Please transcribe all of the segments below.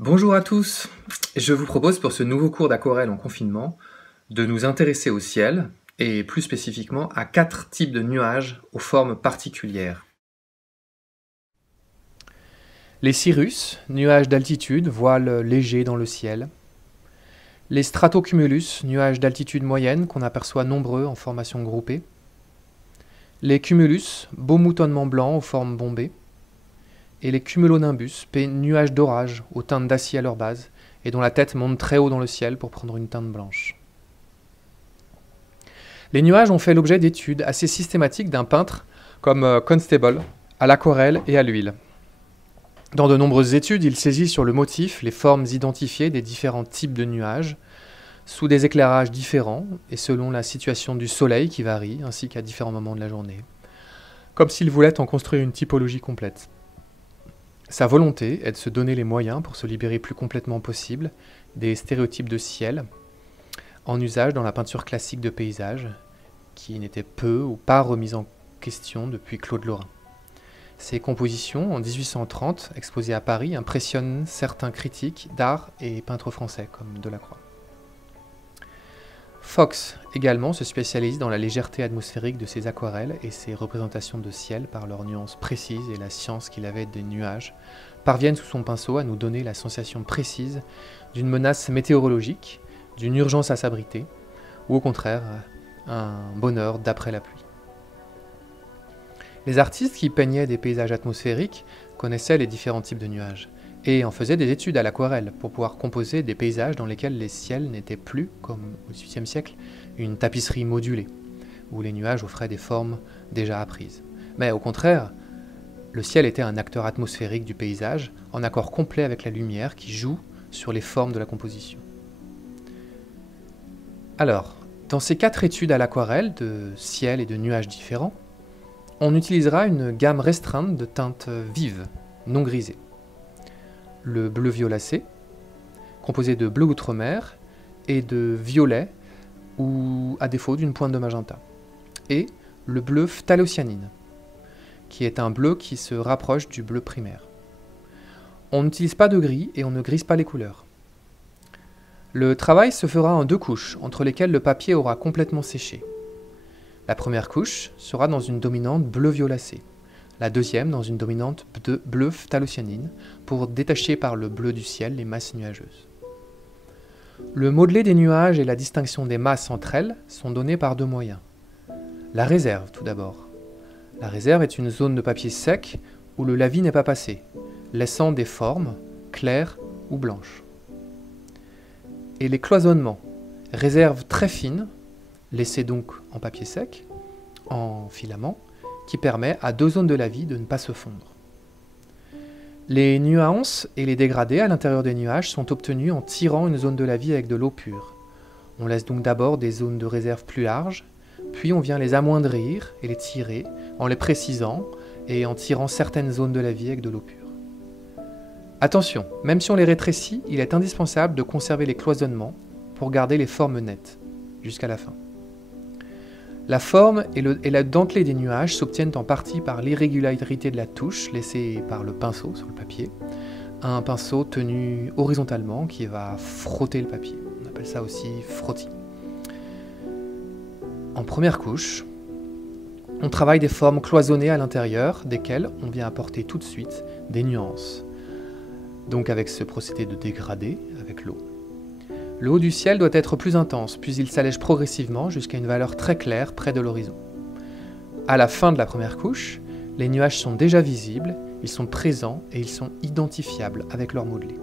Bonjour à tous, je vous propose pour ce nouveau cours d'aquarelle en confinement de nous intéresser au ciel et plus spécifiquement à 4 types de nuages aux formes particulières. Les cirrus, nuages d'altitude, voiles légers dans le ciel. Les stratocumulus, nuages d'altitude moyenne qu'on aperçoit nombreux en formation groupée. Les cumulus, beaux moutonnements blancs aux formes bombées. Et les cumulonimbus, nuages d'orage aux teintes d'acier à leur base et dont la tête monte très haut dans le ciel pour prendre une teinte blanche. Les nuages ont fait l'objet d'études assez systématiques d'un peintre comme Constable, à l'aquarelle et à l'huile. Dans de nombreuses études, il saisit sur le motif les formes identifiées des différents types de nuages, sous des éclairages différents et selon la situation du soleil qui varie, ainsi qu'à différents moments de la journée, comme s'il voulait en construire une typologie complète. Sa volonté est de se donner les moyens pour se libérer plus complètement possible des stéréotypes de ciel, en usage dans la peinture classique de paysage, qui n'était peu ou pas remise en question depuis Claude Lorrain. Ses compositions, en 1830, exposées à Paris, impressionnent certains critiques d'art et peintres français, comme Delacroix. Fox, également, se spécialise dans la légèreté atmosphérique de ses aquarelles et ses représentations de ciel par leurs nuances précises et la science qu'il avait des nuages, parviennent sous son pinceau à nous donner la sensation précise d'une menace météorologique, d'une urgence à s'abriter, ou au contraire, un bonheur d'après la pluie. Les artistes qui peignaient des paysages atmosphériques connaissaient les différents types de nuages et en faisaient des études à l'aquarelle pour pouvoir composer des paysages dans lesquels les ciels n'étaient plus, comme au XVIIIe siècle, une tapisserie modulée, où les nuages offraient des formes déjà apprises. Mais au contraire, le ciel était un acteur atmosphérique du paysage, en accord complet avec la lumière qui joue sur les formes de la composition. Alors, dans ces 4 études à l'aquarelle de ciel et de nuages différents, on utilisera une gamme restreinte de teintes vives, non grisées. Le bleu violacé, composé de bleu outre-mer et de violet, ou à défaut d'une pointe de magenta. Et le bleu phthalocyanine, qui est un bleu qui se rapproche du bleu primaire. On n'utilise pas de gris et on ne grise pas les couleurs. Le travail se fera en 2 couches, entre lesquelles le papier aura complètement séché. La première couche sera dans une dominante bleu violacé, la deuxième dans une dominante bleu phthalocyanine, pour détacher par le bleu du ciel les masses nuageuses. Le modelé des nuages et la distinction des masses entre elles sont donnés par 2 moyens. La réserve, tout d'abord. La réserve est une zone de papier sec où le lavis n'est pas passé, laissant des formes claires ou blanches. Et les cloisonnements, réserve très fine, laissée donc en papier sec, en filament, qui permet à 2 zones de lavis de ne pas se fondre. Les nuances et les dégradés à l'intérieur des nuages sont obtenus en tirant une zone de lavis avec de l'eau pure. On laisse donc d'abord des zones de réserve plus larges, puis on vient les amoindrir et les tirer en les précisant et en tirant certaines zones de lavis avec de l'eau pure. Attention, même si on les rétrécit, il est indispensable de conserver les cloisonnements pour garder les formes nettes jusqu'à la fin. La forme et la dentelée des nuages s'obtiennent en partie par l'irrégularité de la touche laissée par le pinceau sur le papier, un pinceau tenu horizontalement qui va frotter le papier. On appelle ça aussi frottis. En première couche, on travaille des formes cloisonnées à l'intérieur, desquelles on vient apporter tout de suite des nuances. Donc avec ce procédé de dégradé avec l'eau. Le haut du ciel doit être plus intense, puis il s'allège progressivement jusqu'à une valeur très claire près de l'horizon. À la fin de la première couche, les nuages sont déjà visibles, ils sont présents et ils sont identifiables avec leur modelé.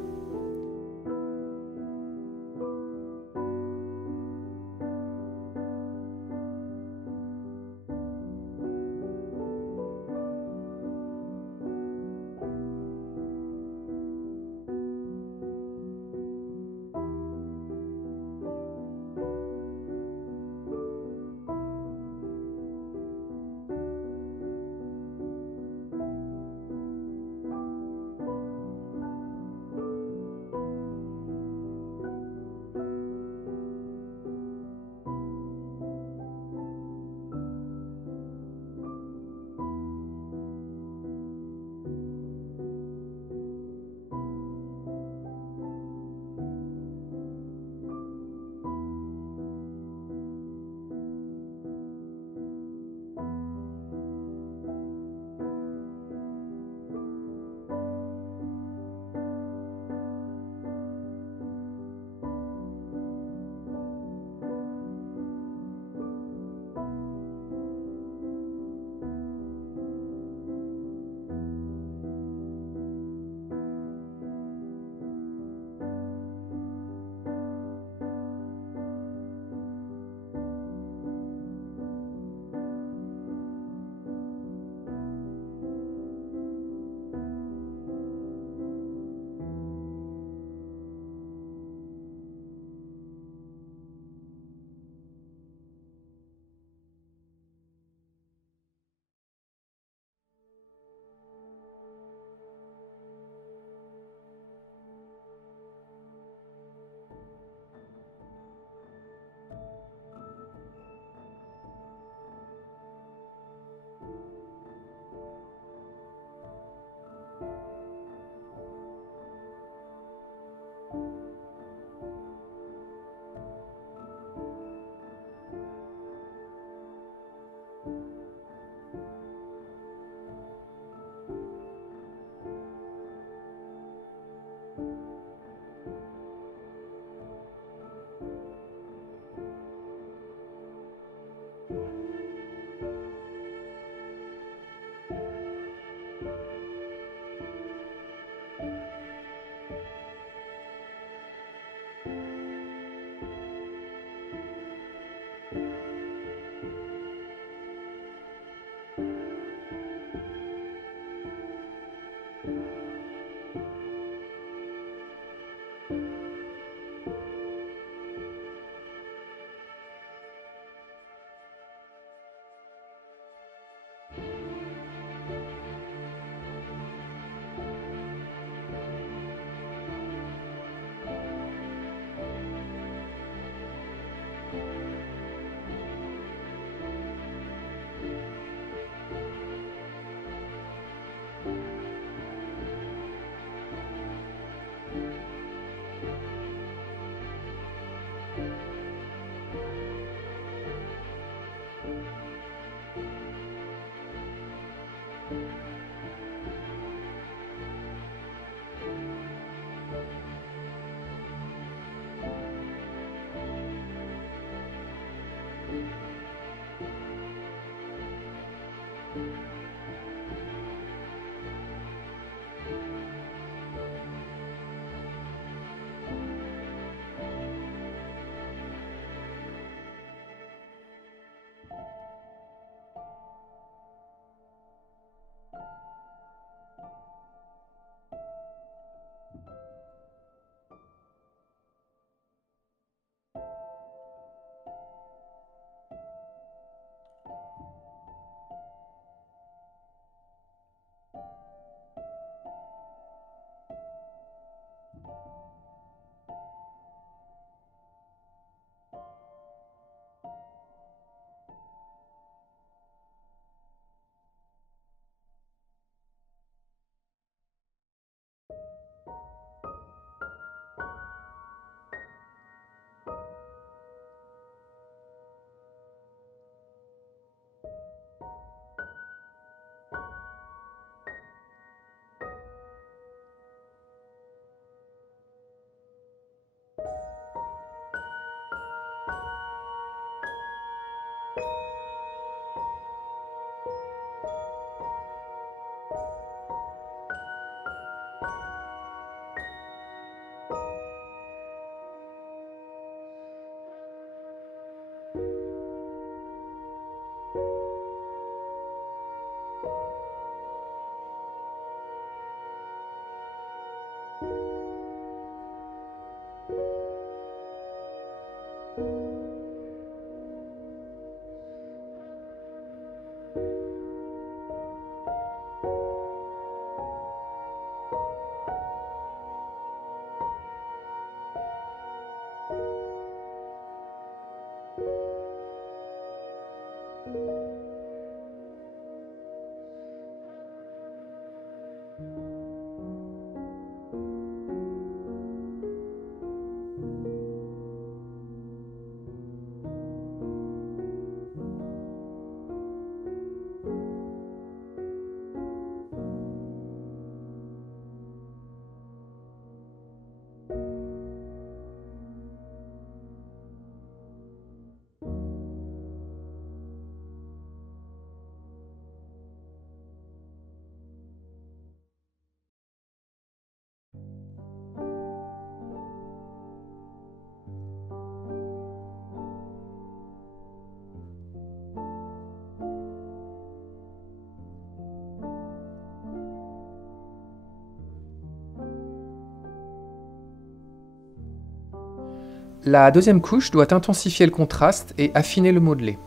La deuxième couche doit intensifier le contraste et affiner le modelé.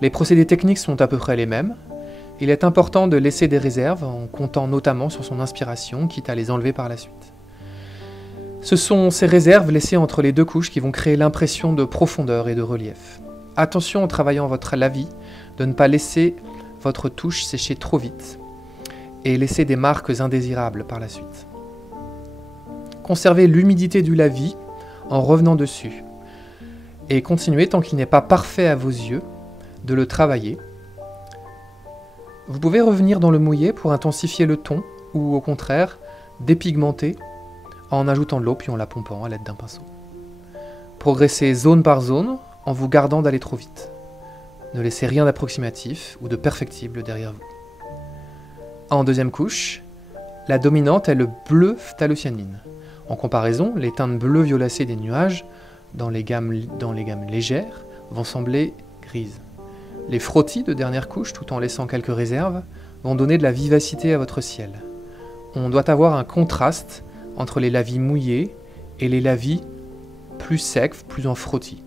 Les procédés techniques sont à peu près les mêmes. Il est important de laisser des réserves en comptant notamment sur son inspiration, quitte à les enlever par la suite. Ce sont ces réserves laissées entre les deux couches qui vont créer l'impression de profondeur et de relief. Attention en travaillant votre lavis de ne pas laisser votre touche sécher trop vite et laisser des marques indésirables par la suite. Conservez l'humidité du lavis en revenant dessus et continuez tant qu'il n'est pas parfait à vos yeux de le travailler. Vous pouvez revenir dans le mouillé pour intensifier le ton ou au contraire dépigmenter en ajoutant de l'eau puis en la pompant à l'aide d'un pinceau. Progressez zone par zone en vous gardant d'aller trop vite. Ne laissez rien d'approximatif ou de perfectible derrière vous. En deuxième couche, la dominante est le bleu phthalocyanine. En comparaison, les teintes bleu-violacées des nuages, dans les gammes légères, vont sembler grises. Les frottis de dernière couche, tout en laissant quelques réserves, vont donner de la vivacité à votre ciel. On doit avoir un contraste entre les lavis mouillés et les lavis plus secs, plus en frottis.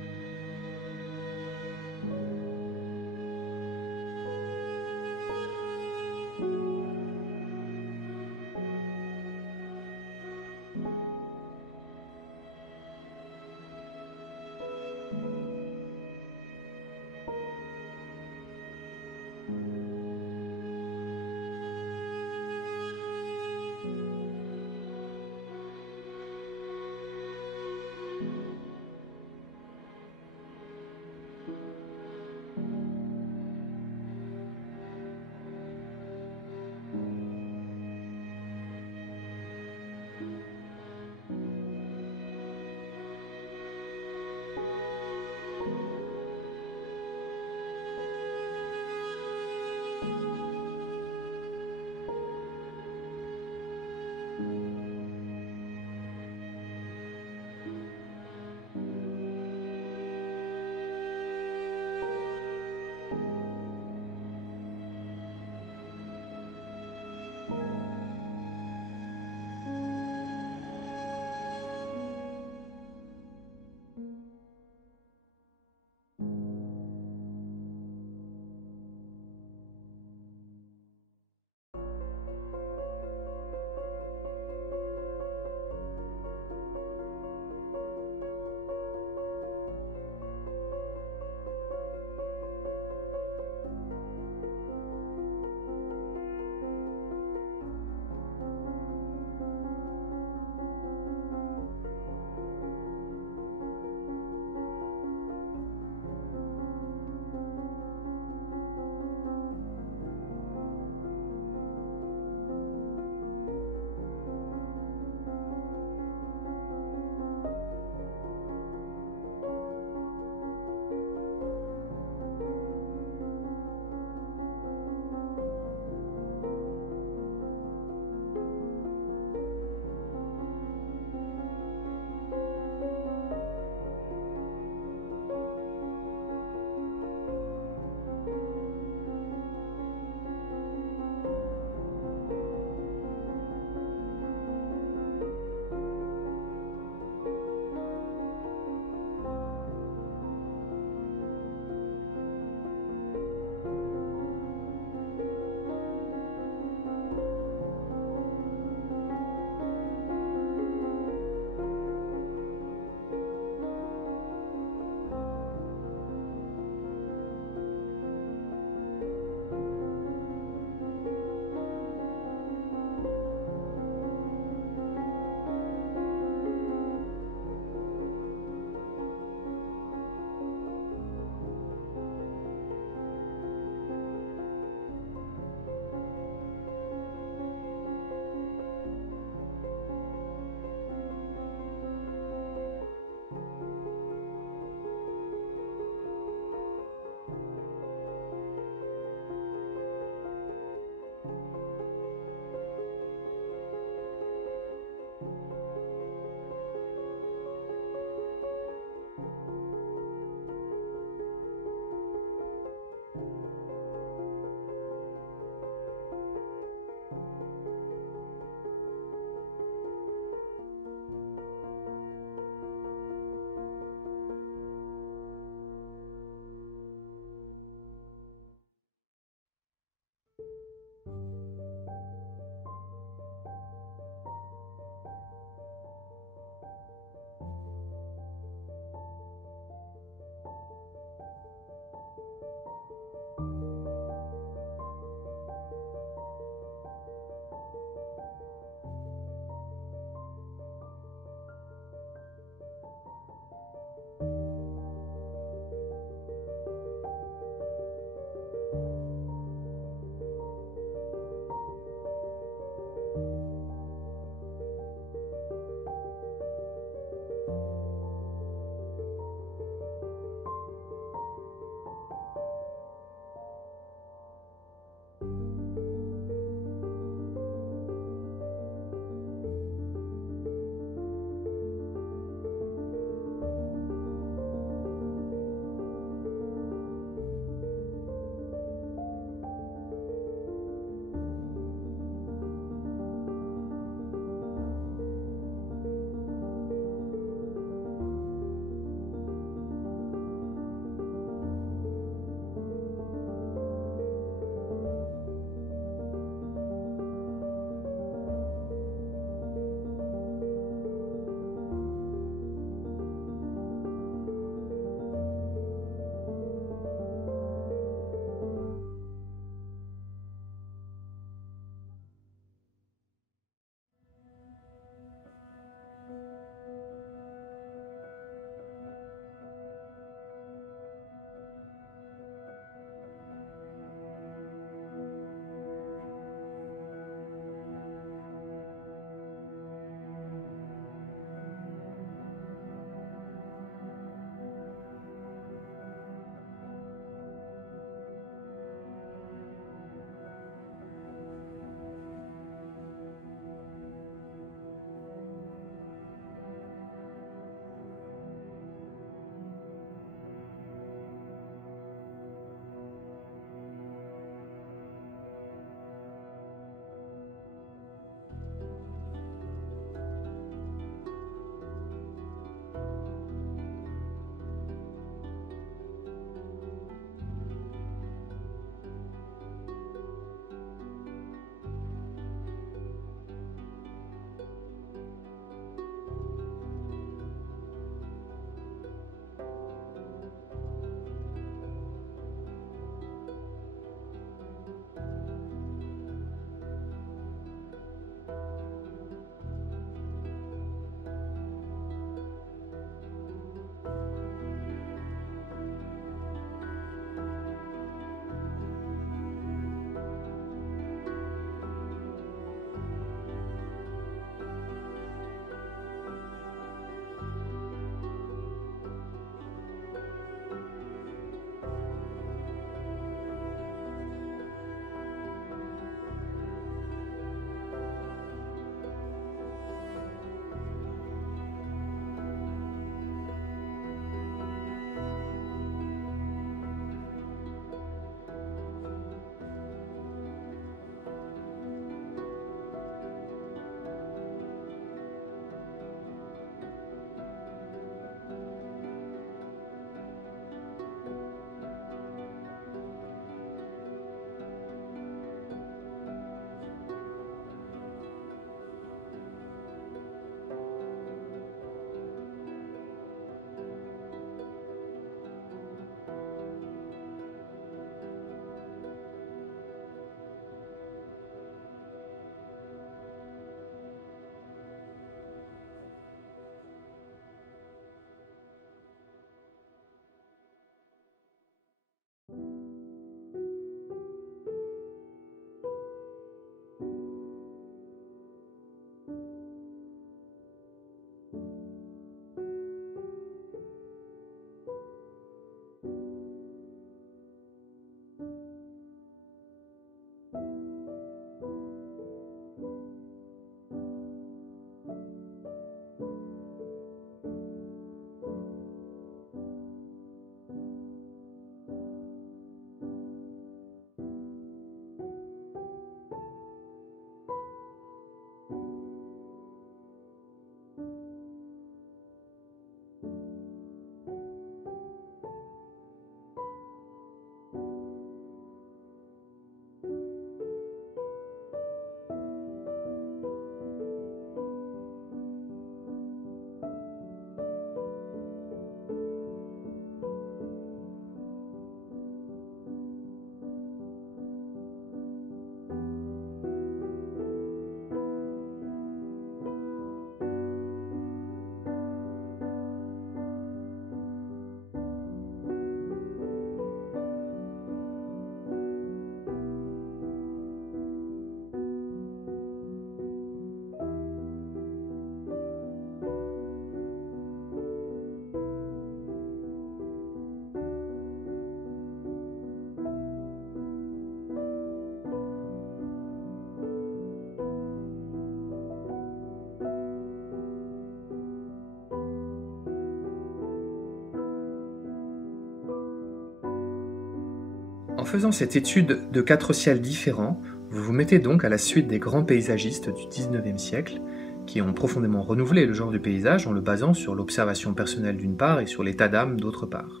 En faisant cette étude de 4 ciels différents, vous vous mettez donc à la suite des grands paysagistes du XIXe siècle, qui ont profondément renouvelé le genre du paysage en le basant sur l'observation personnelle d'une part et sur l'état d'âme d'autre part.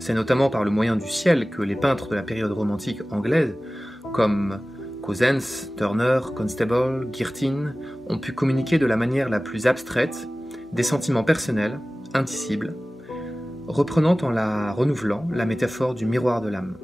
C'est notamment par le moyen du ciel que les peintres de la période romantique anglaise, comme Cousins, Turner, Constable, Girtin, ont pu communiquer de la manière la plus abstraite des sentiments personnels, indicibles, reprenant en la renouvelant la métaphore du miroir de l'âme.